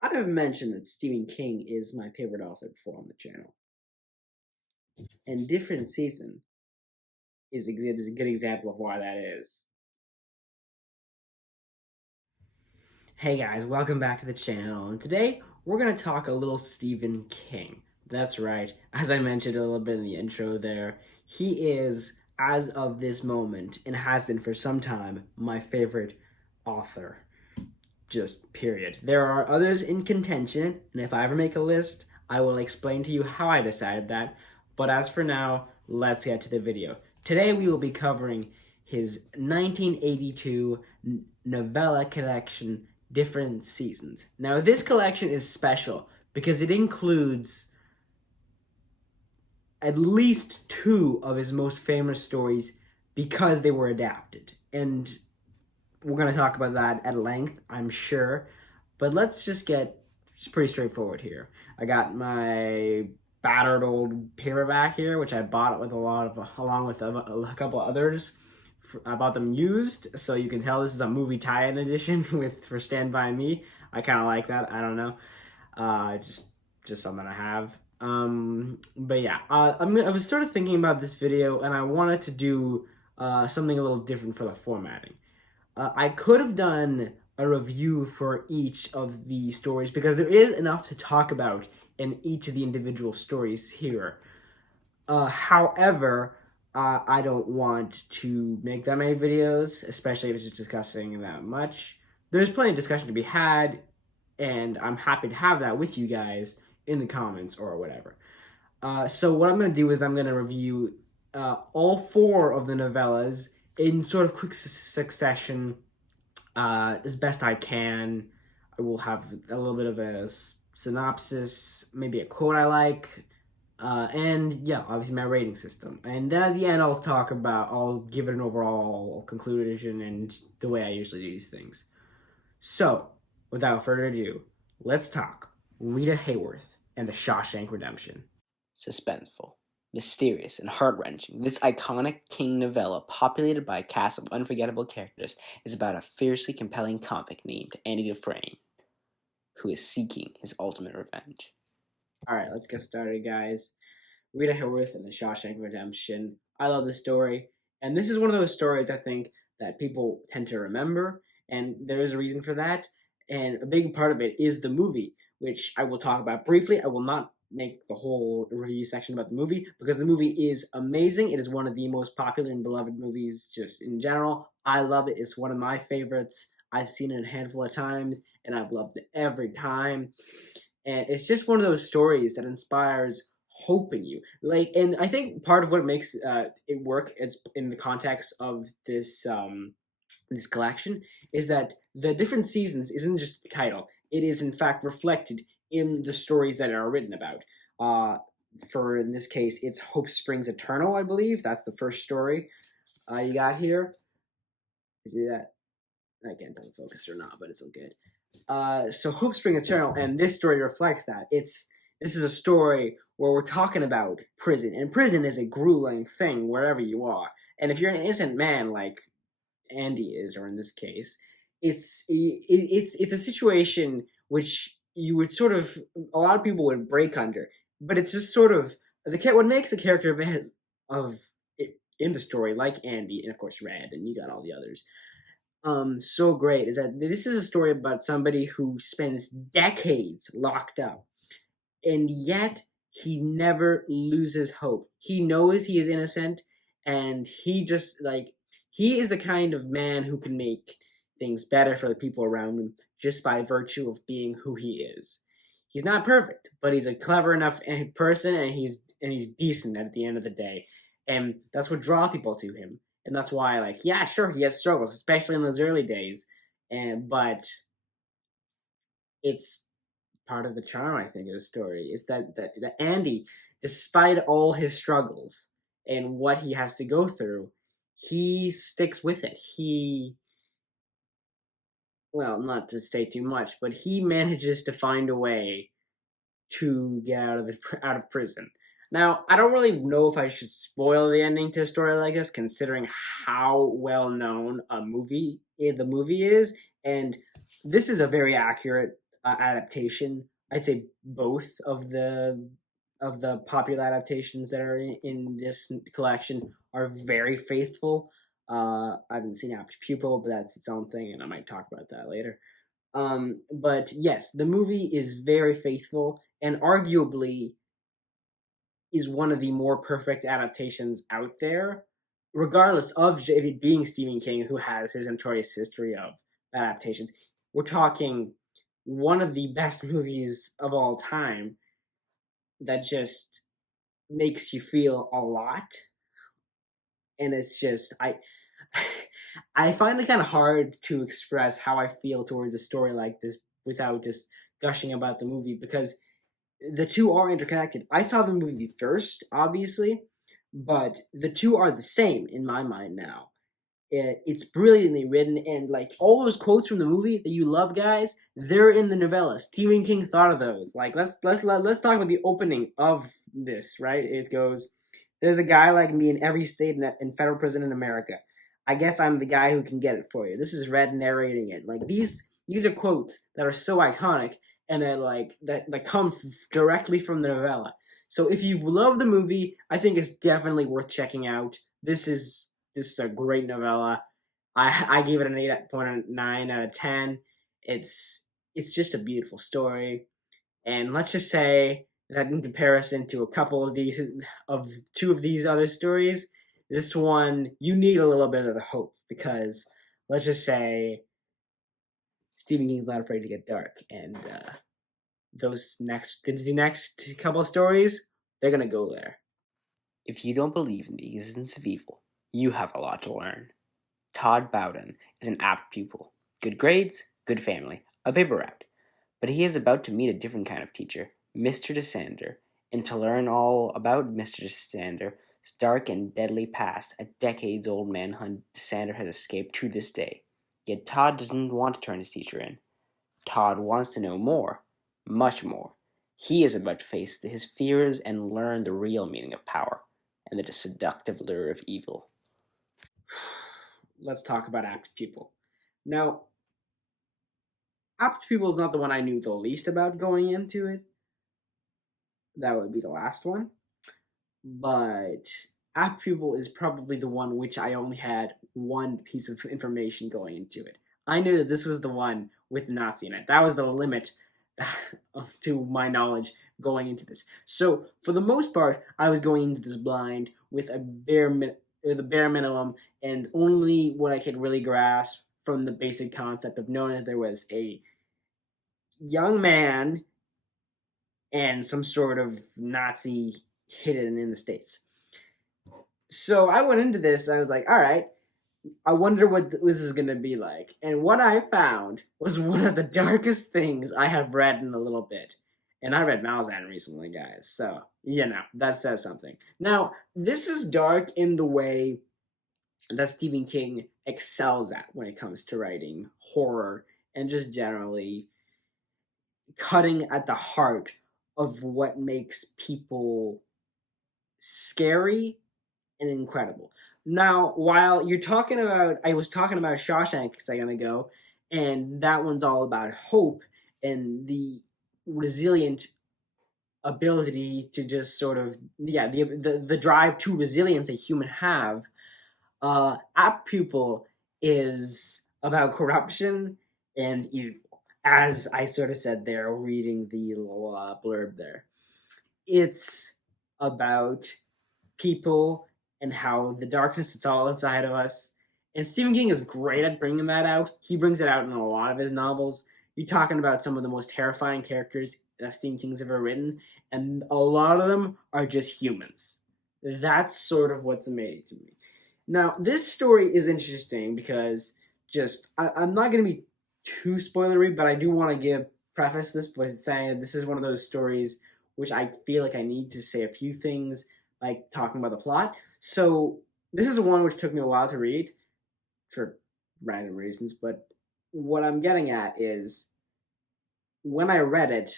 I have mentioned that Stephen King is my favorite author before on the channel, and Different Season is a good example of why that is. Hey guys, welcome back to the channel, and today we're going to talk a little Stephen King. That's right, as I mentioned a little bit in the intro there, he is, as of this moment, and has been for some time, my favorite author. Just period. There are others in contention, and if I ever make a list, I will explain to you how I decided that. But as for now, let's get to the video. Today we will be covering his 1982 novella collection, Different Seasons. Now this collection is special because it includes at least two of his most famous stories because they were adapted. And we're going to talk about that at length, I'm sure. But let's just get pretty straightforward here. I got my battered old paperback here, which I bought with along with a couple others. I bought them used, so you can tell this is a movie tie-in edition for Stand By Me. I kind of like that. I don't know, just something I have. But yeah, I was sort of thinking about this video, and I wanted to do something a little different for the formatting. I could have done a review for each of the stories because there is enough to talk about in each of the individual stories here. However, I don't want to make that many videos, especially if it's just discussing that much. There's plenty of discussion to be had, and I'm happy to have that with you guys in the comments or whatever. So what I'm going to do is I'm going to review all four of the novellas in sort of quick succession, as best I can. I will have a little bit of a synopsis, maybe a quote I like, and yeah, obviously my rating system. And then at the end, I'll give it an overall conclusion and the way I usually do these things. So, without further ado, let's talk Rita Hayworth and the Shawshank Redemption. Suspenseful, mysterious, and heart-wrenching, this iconic King novella, populated by a cast of unforgettable characters, is about a fiercely compelling convict named Andy Dufresne, who is seeking his ultimate revenge. Alright, let's get started, guys. Rita Hayworth and the Shawshank Redemption. I love this story, and this is one of those stories I think that people tend to remember, and there is a reason for that, and a big part of it is the movie, which I will talk about briefly. I will not make the whole review section about the movie because the movie is amazing. It is one of the most popular and beloved movies just in general. I love it. It's one of my favorites. I've seen it a handful of times and I've loved it every time. And it's just one of those stories that inspires hope in you. And I think part of what makes it work is in the context of this this collection is that the different seasons isn't just the title. It is in fact reflected in the stories that are written about. For in this case, it's Hope Springs Eternal, I believe. That's the first story you got here. You see that? I can't tell if it's focused or not, but it's all good. So Hope Springs Eternal, and this story reflects that. This is a story where we're talking about prison, and prison is a grueling thing wherever you are. And if you're an innocent man like Andy is, or in this case, it's a situation which you would sort of a lot of people would break under, but it's just sort of what makes a character of it in the story, like Andy and of course Red, and you got all the others. So great is that this is a story about somebody who spends decades locked up, and yet he never loses hope. He knows he is innocent, and he is the kind of man who can make things better for the people around him just by virtue of being who he is. He's not perfect, but he's a clever enough person, and he's decent at the end of the day, and that's what draws people to him. And that's why, yeah, sure, he has struggles, especially in those early days, but it's part of the charm, I think, of the story is that Andy, despite all his struggles and what he has to go through, he sticks with it. Well, not to say too much, but he manages to find a way to get out of prison. Now, I don't really know if I should spoil the ending to a story like this, considering how well known the movie is, and this is a very accurate adaptation. I'd say both of the popular adaptations that are in this collection are very faithful. I haven't seen Apt Pupil, but that's its own thing, and I might talk about that later. But yes, the movie is very faithful and arguably is one of the more perfect adaptations out there, regardless of it being Stephen King, who has his notorious history of adaptations. We're talking one of the best movies of all time that just makes you feel a lot, and it's just I find it kind of hard to express how I feel towards a story like this without just gushing about the movie because the two are interconnected. I saw the movie first, obviously, but the two are the same in my mind now. It's brilliantly written, and like all those quotes from the movie that you love, guys, they're in the novella. Stephen King thought of those. Like let's talk about the opening of this. Right? It goes, "There's a guy like me in every state and federal prison in America. I guess I'm the guy who can get it for you." This is Red narrating it. Like these are quotes that are so iconic and that come directly from the novella. So if you love the movie, I think it's definitely worth checking out. This is a great novella. I gave it an 8.9 out of 10. It's just a beautiful story, and let's just say that in comparison to a couple of two of these other stories, this one you need a little bit of the hope because let's just say Stephen King's not afraid to get dark, and the next couple of stories they're gonna go there. If you don't believe in the existence of evil, you have a lot to learn. Todd Bowden is an apt pupil. Good grades, good family, a paper route. But he is about to meet a different kind of teacher, Mr. DeSander, and to learn all about Mr. DeSander's dark and deadly past, a decades-old manhunt DeSander has escaped to this day. Yet Todd doesn't want to turn his teacher in. Todd wants to know more, much more. He is about to face his fears and learn the real meaning of power and the seductive lure of evil. Let's talk about Apt Pupil. Now, Apt Pupil is not the one I knew the least about going into it. That would be the last one. But Apt Pupil is probably the one which I only had one piece of information going into it. I knew that this was the one with Nazi in it. That was the limit to my knowledge going into this. So for the most part, I was going into this blind with the bare minimum and only what I could really grasp from the basic concept of knowing that there was a young man and some sort of Nazi hidden in the States. So I went into this, I was like, all right, I wonder what this is going to be like. And what I found was one of the darkest things I have read in a little bit. And I read Malzahn recently, guys. So, that says something. Now, this is dark in the way that Stephen King excels at when it comes to writing horror and just generally cutting at the heart of what makes people scary and incredible. Now, while you're talking about, I was talking about Shawshank a second ago, and that one's all about hope and the resilient ability to just sort of, the drive to resilience that humans have. Apt Pupil is about corruption and evil, as I sort of said there, reading the little blurb there. It's about people and how the darkness is all inside of us. And Stephen King is great at bringing that out. He brings it out in a lot of his novels. You're talking about some of the most terrifying characters that Stephen King's ever written, and a lot of them are just humans. That's sort of what's amazing to me. Now, this story is interesting because I'm not going to be too spoilery, but I do want to preface this by saying this is one of those stories which I feel like I need to say a few things, like talking about the plot. So this is one which took me a while to read for random reasons, but what I'm getting at is when I read it,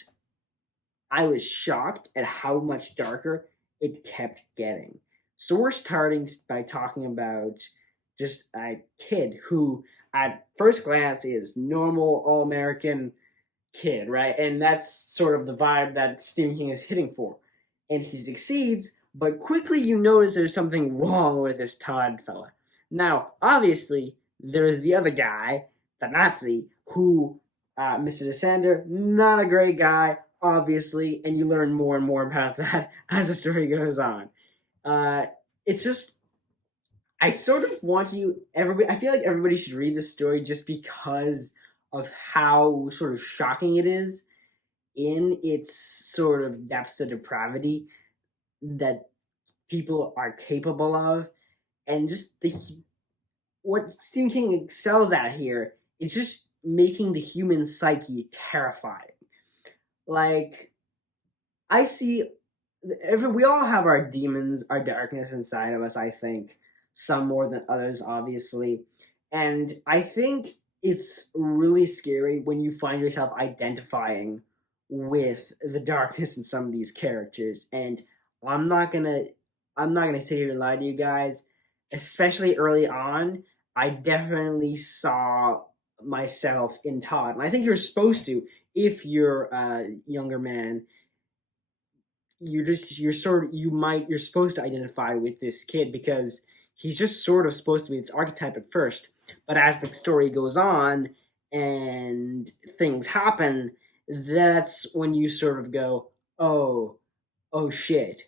I was shocked at how much darker it kept getting. So we're starting by talking about just a kid who, at first glance, is normal, all American, kid, right? And that's sort of the vibe that Stephen King is hitting for. And he succeeds, but quickly you notice there's something wrong with this Todd fella. Now, obviously, there's the other guy, the Nazi, who, Mr. Descender, not a great guy, obviously, and you learn more and more about that as the story goes on. Uh, it's just, I sort of want you, everybody, I feel like everybody should read this story just because of how sort of shocking it is in its sort of depths of depravity that people are capable of, and just the what Stephen King excels at here is just making the human psyche terrifying. Like, I see, we all have our demons, our darkness inside of us. I think some more than others, obviously, and I think it's really scary when you find yourself identifying with the darkness in some of these characters. And I'm not gonna, I'm not gonna sit here and lie to you guys. Especially early on, I definitely saw myself in Todd, and I think you're supposed to if you're a younger man. You're supposed to identify with this kid because he's just sort of supposed to be its archetype at first, but as the story goes on and things happen, that's when you sort of go, oh shit,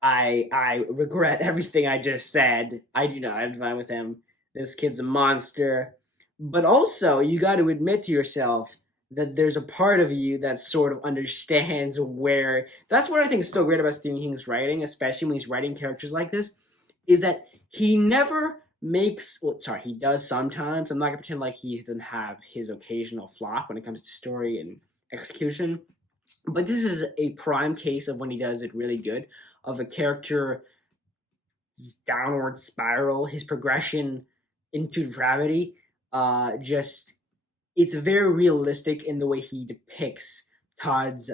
I regret everything I just said. I do not identify with him. This kid's a monster. But also, you got to admit to yourself that there's a part of you that sort of understands where. That's what I think is so great about Stephen King's writing, especially when he's writing characters like this, is that he never makes. Well, sorry, he does sometimes. I'm not gonna pretend like he doesn't have his occasional flop when it comes to story and execution, but this is a prime case of when he does it really good, of a character downward spiral, his progression into depravity. Just it's very realistic in the way he depicts Todd's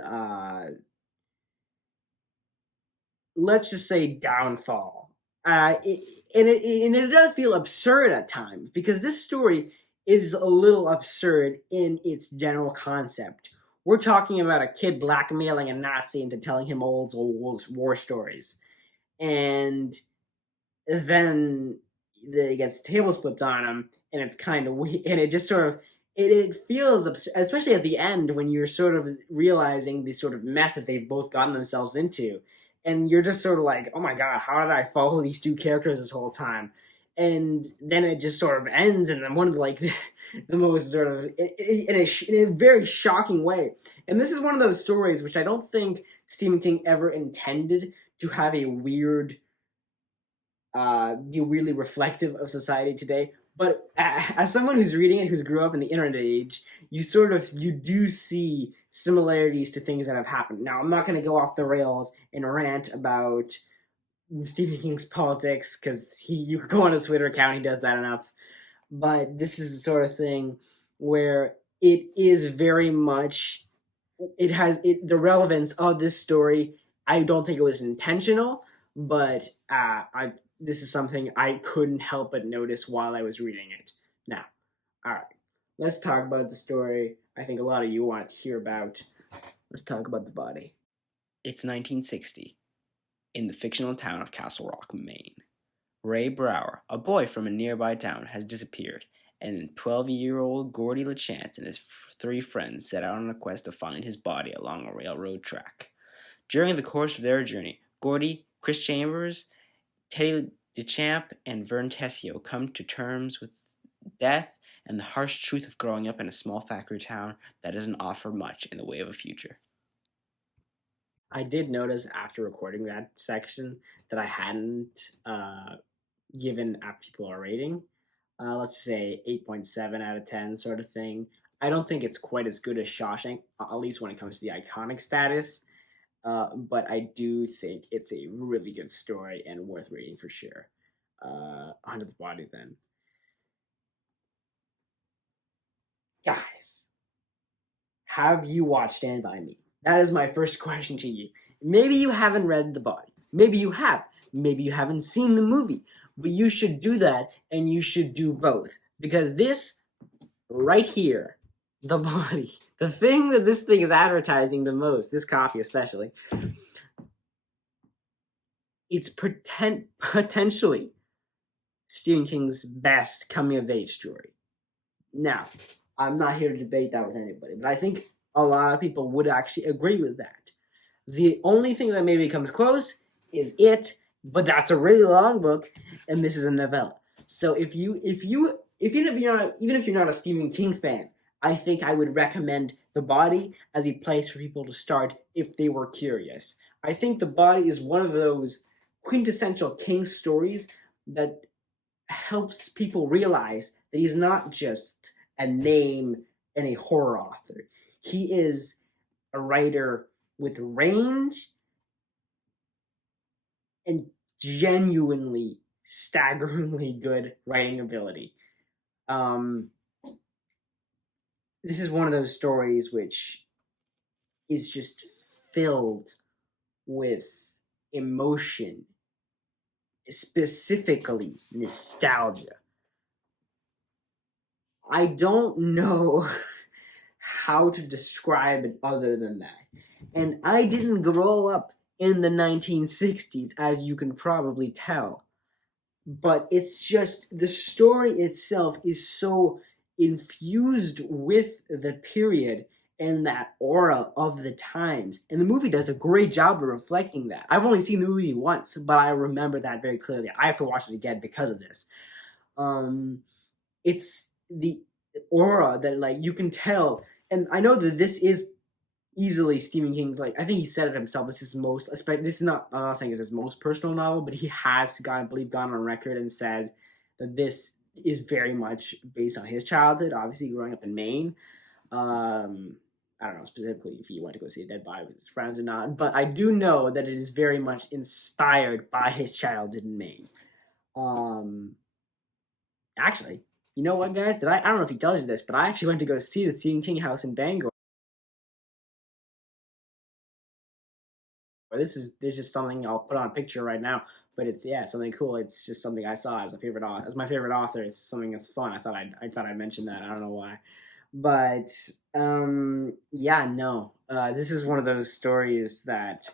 let's just say downfall. And it does feel absurd at times because this story is a little absurd in its general concept. We're talking about a kid blackmailing a Nazi into telling him old war stories, and then he gets the tables flipped on him, and it's kind of weird, and it just sort of it feels absurd, especially at the end when you're sort of realizing the sort of mess that they've both gotten themselves into, and you're just sort of like, oh my god, how did I follow these two characters this whole time? And then it just sort of ends, and then one of the most sort of in a very shocking way. And this is one of those stories which I don't think Stephen King ever intended to have a weird be really reflective of society today. But as someone who's reading it, who's grew up in the internet age, you do see similarities to things that have happened. Now, I'm not going to go off the rails and rant about Stephen King's politics because you could go on his Twitter account, he does that enough. But this is the sort of thing where it is very much the relevance of this story. I don't think it was intentional, but I this is something I couldn't help but notice while I was reading it. Now, all right, let's talk about the story I think a lot of you want to hear about. Let's talk about the body. It's 1960, in the fictional town of Castle Rock, Maine. Ray Brower, a boy from a nearby town, has disappeared, and 12-year-old Gordy LeChance and his three friends set out on a quest to find his body along a railroad track. During the course of their journey, Gordy, Chris Chambers, Teddy DeChamp, and Vern Tessio come to terms with death and the harsh truth of growing up in a small factory town that doesn't offer much in the way of a future. I did notice after recording that section that I hadn't given Apt Pupil a rating. Let's say 8.7 out of 10 sort of thing. I don't think it's quite as good as Shawshank, at least when it comes to the iconic status. But I do think it's a really good story and worth reading for sure. Onto the body then. Guys, have you watched Stand By Me? That is my first question to you. Maybe you haven't read the body. Maybe you have. Maybe you haven't seen the movie. But you should do that, and you should do both. Because this, right here, the body, the thing that this thing is advertising the most, this copy especially, it's potentially Stephen King's best coming of age story. Now, I'm not here to debate that with anybody, but I think a lot of people would actually agree with that. The only thing that maybe comes close is It, but that's a really long book, and this is a novella. So even if you're not a Stephen King fan, I think I would recommend The Body as a place for people to start if they were curious. I think The Body is one of those quintessential King stories that helps people realize that he's not just a name and a horror author. He is a writer with range and genuinely, staggeringly good writing ability. This is one of those stories which is just filled with emotion, specifically nostalgia. I don't know how to describe it other than that. And I didn't grow up in the 1960s, as you can probably tell. But it's just, the story itself is so infused with the period and that aura of the times. And the movie does a great job of reflecting that. I've only seen the movie once, but I remember that very clearly. I have to watch it again because of this. It's the aura that, like, you can tell. And I know that this is easily Stephen King's, like, I think he said it himself, this is most, this is not, I'm not saying it's his most personal novel, but he has I believe, gone on record and said that this is very much based on his childhood, obviously growing up in Maine. I don't know specifically if he went to go see a dead body with his friends or not, but I do know that it is very much inspired by his childhood in Maine. Actually, you know what, guys? I don't know if he tells you this, but I actually went to go see the Stephen King house in Bangor. This is just something I'll put on a picture right now, but it's something cool. It's just something I saw as my favorite author. It's something that's fun. I thought I'd mention that. I don't know why, but no. This is one of those stories that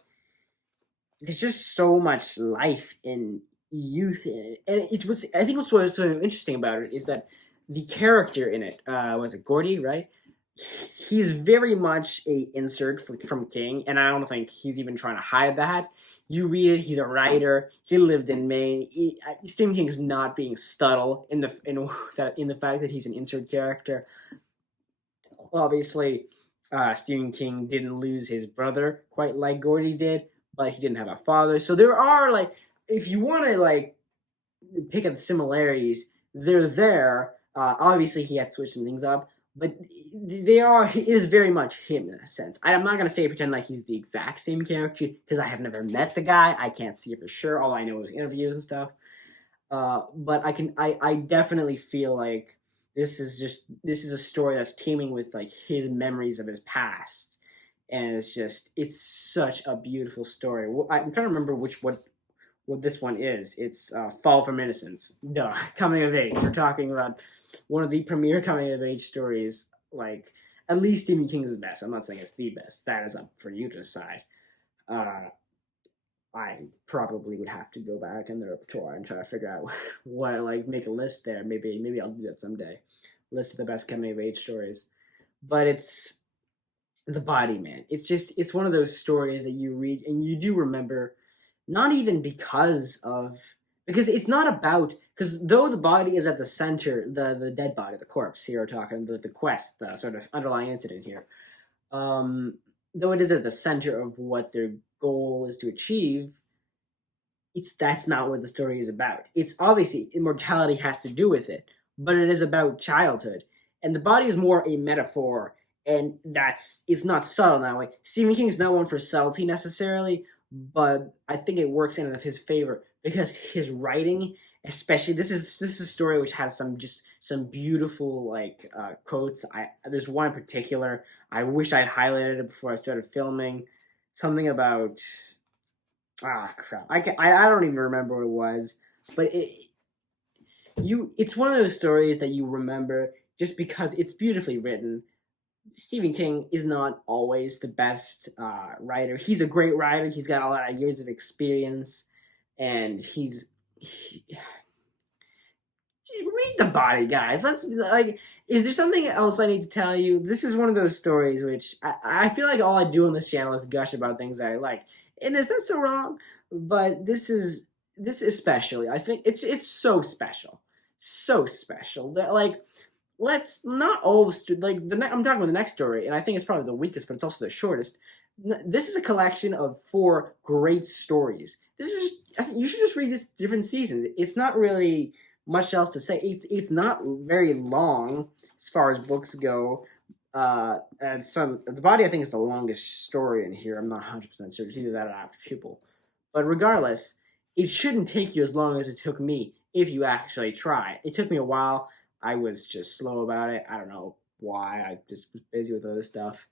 there's just so much life and youth in it, and I think what's so interesting about it is that the character in it, was it Gordy, right? He's very much a insert from King, and I don't think he's even trying to hide that. You read it; he's a writer. He lived in Maine. Stephen King's not being subtle in the fact that he's an insert character. Obviously, Stephen King didn't lose his brother quite like Gordy did, but he didn't have a father. So there are, like, if you want to, like, pick up the similarities, they're there. Obviously, he had to switch some things up, but it is very much him in a sense. I'm not going to pretend like he's the exact same character, because I have never met the guy. I can't see it for sure. All I know is interviews and stuff. But I definitely feel like this is a story that's teeming with, like, his memories of his past. And it's such a beautiful story. I'm trying to remember what this one is. It's Fall from Innocence. Duh, coming of age. We're talking about one of the premier coming of age stories. Like, at least Stephen King is the best. I'm not saying it's the best. That is up for you to decide. I probably would have to go back in the repertoire and try to figure out what, like, make a list there. Maybe I'll do that someday. List of the best coming of age stories. But it's The Body, man. It's one of those stories that you read and you do remember, not even because it's not about, because though the body is at the center, the dead body, the corpse here, we're talking the quest, the sort of underlying incident here, though it is at the center of what their goal is to achieve, that's not what the story is about. It's obviously immortality has to do with it, but it is about childhood, and the body is more a metaphor, and it's not subtle in that way. Stephen King is not one for subtlety necessarily, but I think it works in his favor because his writing, especially, this is a story which has some beautiful, like, quotes. There's one in particular. I wish I'd highlighted it before I started filming. Something about crap. I don't even remember what it was, but it's one of those stories that you remember just because it's beautifully written. Stephen King is not always the best writer. He's a great writer. He's got a lot of years of experience, and read the body, guys. Let's like. Is there something else I need to tell you? This is one of those stories which I feel like all I do on this channel is gush about things that I like, and is that so wrong? But this especially. I think it's so special, so special that like let's not all the like I'm talking about the next story, and I think it's probably the weakest, but it's also the shortest. This is a collection of 4 great stories. This is just, I think you should just read this different seasons. It's not really much else to say. It's not very long as far as books go. And the body I think is the longest story in here. I'm not 100% sure. It's either that or Apt Pupil. But regardless, it shouldn't take you as long as it took me if you actually try. It took me a while. I was just slow about it. I don't know why. I just was busy with other stuff.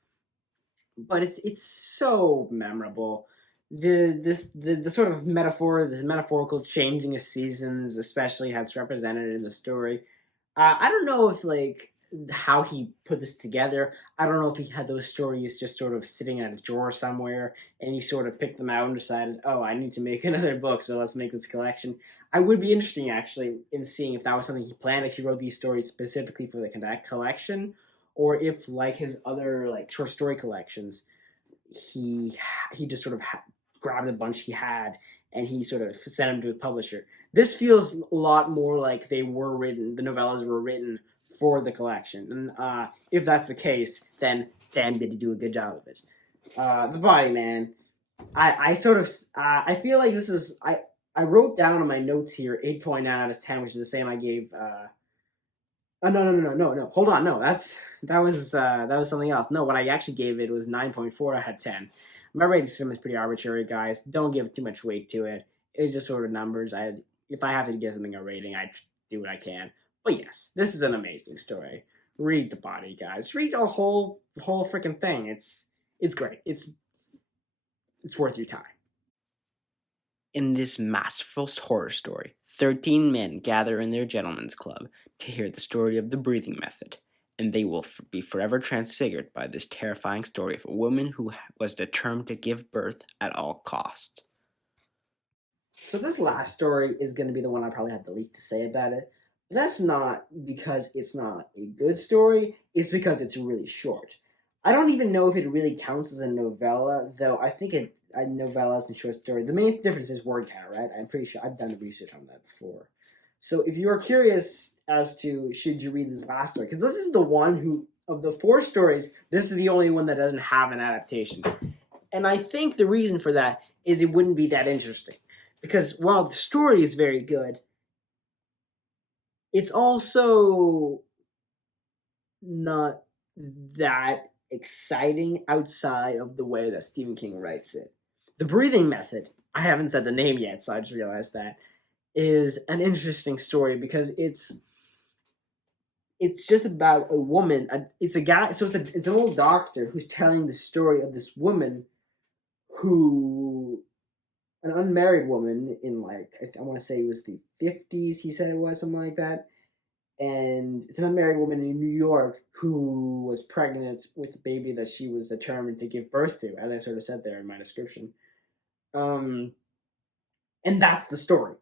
But it's so memorable. The sort of metaphor, this metaphorical changing of seasons, especially how it's represented in the story. I don't know if like how he put this together. I don't know if he had those stories just sort of sitting at a drawer somewhere and he sort of picked them out and decided, oh, I need to make another book, so let's make this collection. I would be interesting actually in seeing if that was something he planned, if he wrote these stories specifically for the collection, or if like his other like short story collections, he just sort of grabbed a bunch he had and he sort of sent them to a publisher. This feels a lot more like they were written, the novellas were written for the collection. And if that's the case, then Dan did do a good job of it. The body, man. I sort of, I feel like this is, I wrote down on my notes here 8.9 out of 10, which is the same I gave, oh no. Hold on, no, that was something else. No, what I actually gave it was 9.4 out of 10. My rating system is pretty arbitrary, guys. Don't give too much weight to it. It's just sort of numbers. If I have to give something a rating, I do what I can. But yes, this is an amazing story. Read the body, guys. Read the whole freaking thing. It's great. It's worth your time. In this masterful horror story, 13 men gather in their gentlemen's club to hear the story of the breathing method, and they will be forever transfigured by this terrifying story of a woman who was determined to give birth at all cost. So this last story is going to be the one I probably have the least to say about it. But that's not because it's not a good story, it's because it's really short. I don't even know if it really counts as a novella, though I think a novella is a short story. The main difference is word count, right? I'm pretty sure I've done the research on that before. So if you are curious as to should you read this last story, because this is the one who, of the 4 stories, this is the only one that doesn't have an adaptation. And I think the reason for that is it wouldn't be that interesting. Because while the story is very good, it's also not that exciting outside of the way that Stephen King writes it. The breathing method, I haven't said the name yet, so I just realized that, is an interesting story because it's just about a woman. It's a guy, so it's an old doctor who's telling the story of this woman who, an unmarried woman in like, I want to say it was the 50s, he said it was, something like that. And it's an unmarried woman in New York who was pregnant with a baby that she was determined to give birth to, as I sort of said there in my description. And that's the story.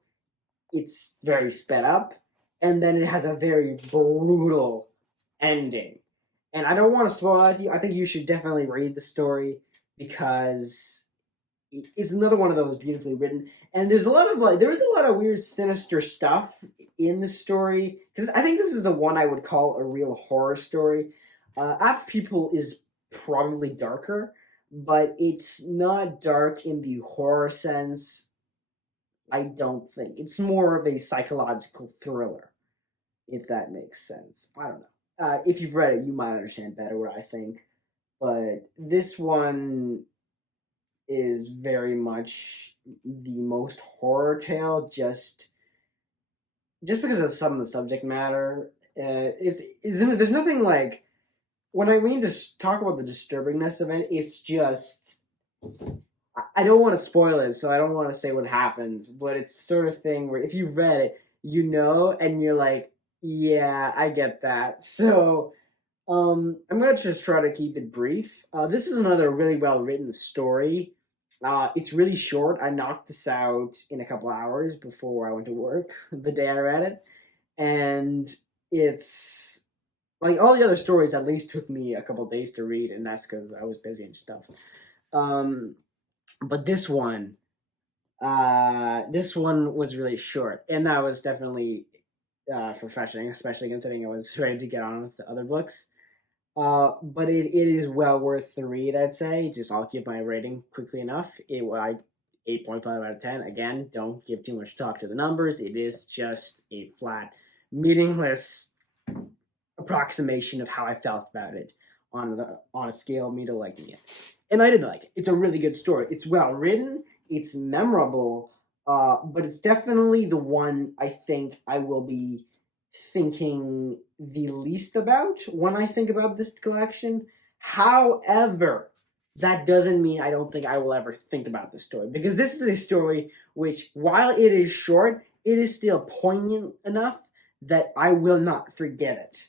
It's very sped up, and then it has a very brutal ending. And I don't want to spoil it to you. I think you should definitely read the story because it's another one of those beautifully written. And there's a lot of there is a lot of weird, sinister stuff in the story because I think this is the one I would call a real horror story. Apt Pupil is probably darker, but it's not dark in the horror sense. I don't think it's more of a psychological thriller, if that makes sense. I don't know. If you've read it, you might understand better what I think. But this one is very much the most horror tale, just because of some of the subject matter. There's nothing like when I mean to talk about the disturbingness of it. It's just I don't want to spoil it, so I don't want to say what happens. But it's the sort of thing where if you've read it, you know, and you're like, yeah, I get that. So I'm gonna just try to keep it brief. This is another really well written story. It's really short. I knocked this out in a couple hours before I went to work the day I read it, and it's like all the other stories. At least took me a couple days to read, and that's because I was busy and stuff. Um, but this one was really short, and that was definitely refreshing, especially considering I was ready to get on with the other books. But it is well worth the read, I'd say. Just I'll give my rating quickly enough. I 8.5 out of 10. Again, don't give too much talk to the numbers. It is just a flat, meaningless approximation of how I felt about it on a scale of me to liking it. And I did like it. It's a really good story. It's well written. It's memorable. But it's definitely the one I think I will be thinking the least about when I think about this collection. However, that doesn't mean I don't think I will ever think about this story, because this is a story which, while it is short, it is still poignant enough that I will not forget it.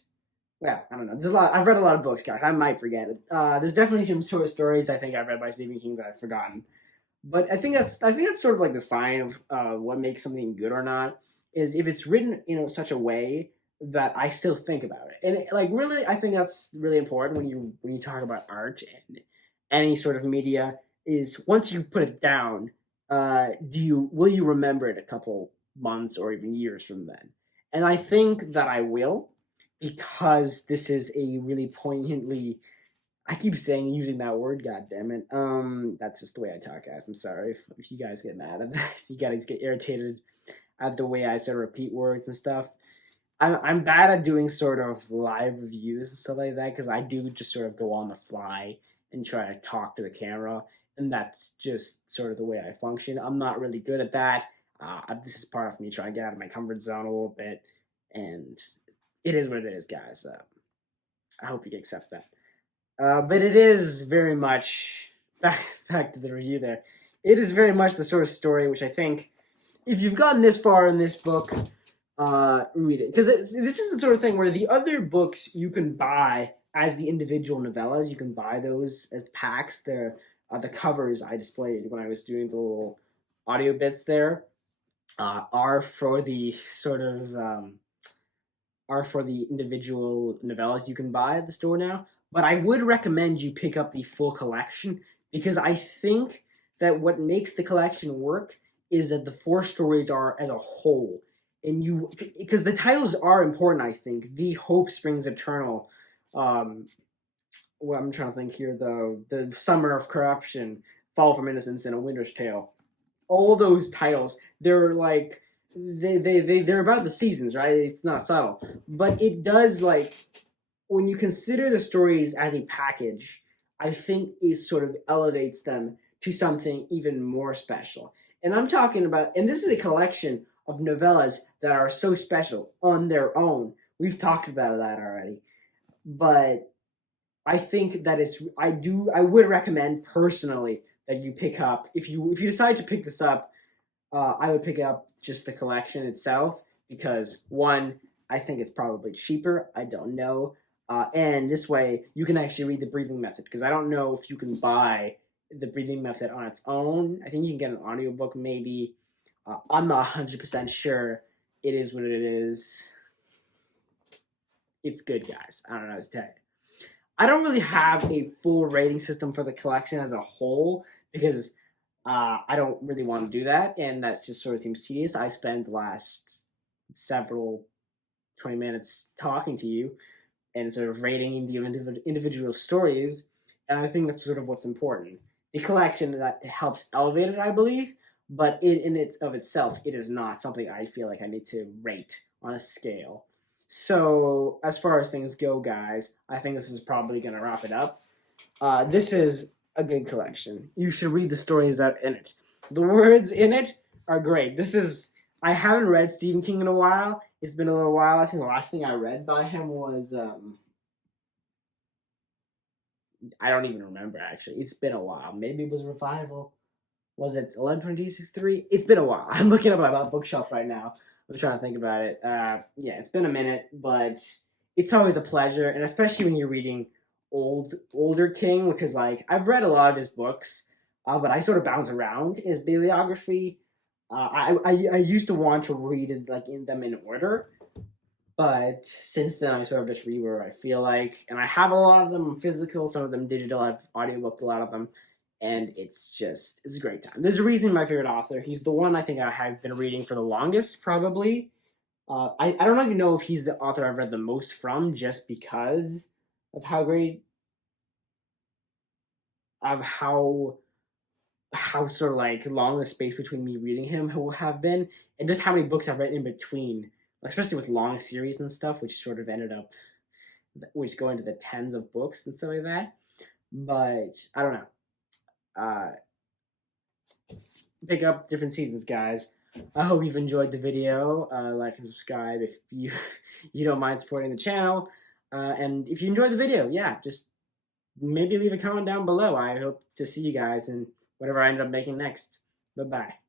Well, I don't know. There's a lot. I've read a lot of books, guys. I might forget it. There's definitely some sort of stories I think I've read by Stephen King that I've forgotten. But I think that's sort of like the sign of what makes something good or not, is if it's written in such a way that I still think about it. And like really, I think that's really important when you talk about art and any sort of media. Is once you put it down, will you remember it a couple months or even years from then? And I think that I will, because this is a really poignantly, I keep saying using that word, god damn it. That's just the way I talk, guys. I'm sorry if you guys get mad at that. If you guys get irritated at the way I sort of repeat words and stuff. I'm bad at doing sort of live reviews and stuff like that, because I do just sort of go on the fly and try to talk to the camera, and that's just sort of the way I function. I'm not really good at that. This is part of me trying to get out of my comfort zone a little bit, and it is what it is, guys. I hope you accept that. But it is very much back to the review there. It is very much the sort of story which I think, if you've gotten this far in this book, read it, because this is the sort of thing where the other books you can buy as the individual novellas. You can buy those as packs. The covers I displayed when I was doing the little audio bits there are for the sort of are for the individual novellas you can buy at the store now. But I would recommend you pick up the full collection, because I think that what makes the collection work is that the four stories are as a whole. And because the titles are important, I think. The Hope Springs Eternal. Well, I'm trying to think here, though. The Summer of Corruption, Fall from Innocence, and A Winter's Tale. All those titles, they're like, they're about the seasons, right? It's not subtle. But it does, like, when you consider the stories as a package, I think it sort of elevates them to something even more special. And I'm talking about, and this is a collection of novellas that are so special on their own. We've talked about that already. But I think that I would recommend personally that you pick up, if you decide to pick this up, I would pick up just the collection itself, because one, I think it's probably cheaper. I don't know. And this way, you can actually read the breathing method, because I don't know if you can buy the breathing method on its own. I think you can get an audiobook, maybe. I'm not 100% sure. It is what it is. It's good, guys. I don't know what to tell you. I don't really have a full rating system for the collection as a whole, because I don't really want to do that, and that just sort of seems tedious. I spent the last several 20 minutes talking to you and sort of rating the individual stories, and I think that's sort of what's important. The collection that helps elevate it, I believe, but of itself, it is not something I feel like I need to rate on a scale. So, as far as things go, guys, I think this is probably going to wrap it up. This is a good collection. You should read the stories that are in it. The words in it are great. I haven't read Stephen King in a while. It's been a little while. I think the last thing I read by him was, I don't even remember, actually. It's been a while. Maybe it was Revival. Was it 11/22/63? It's been a while. I'm looking up my bookshelf right now. I'm trying to think about it. Yeah, it's been a minute, but it's always a pleasure, and especially when you're reading older King, because like I've read a lot of his books, but I sort of bounce around his bibliography. I used to want to read it like in them in order, but since then I sort of just read where I feel like, and I have a lot of them physical, some of them digital. I've audiobooked a lot of them, and it's a great time. There's a reason my favorite author. He's the one I think I have been reading for the longest, probably. I don't even know if he's the author I've read the most from, just because of how great of how sort of like long the space between me reading him will have been, and just how many books I've read in between, especially with long series and stuff, which sort of ended up, which go into the tens of books and stuff like that. But I don't know. Uh, Pick up different seasons, guys. I hope you've enjoyed the video. Like and subscribe if you you don't mind supporting the channel. And if you enjoyed the video, yeah, just maybe leave a comment down below. I hope to see you guys in whatever I end up making next. Bye bye.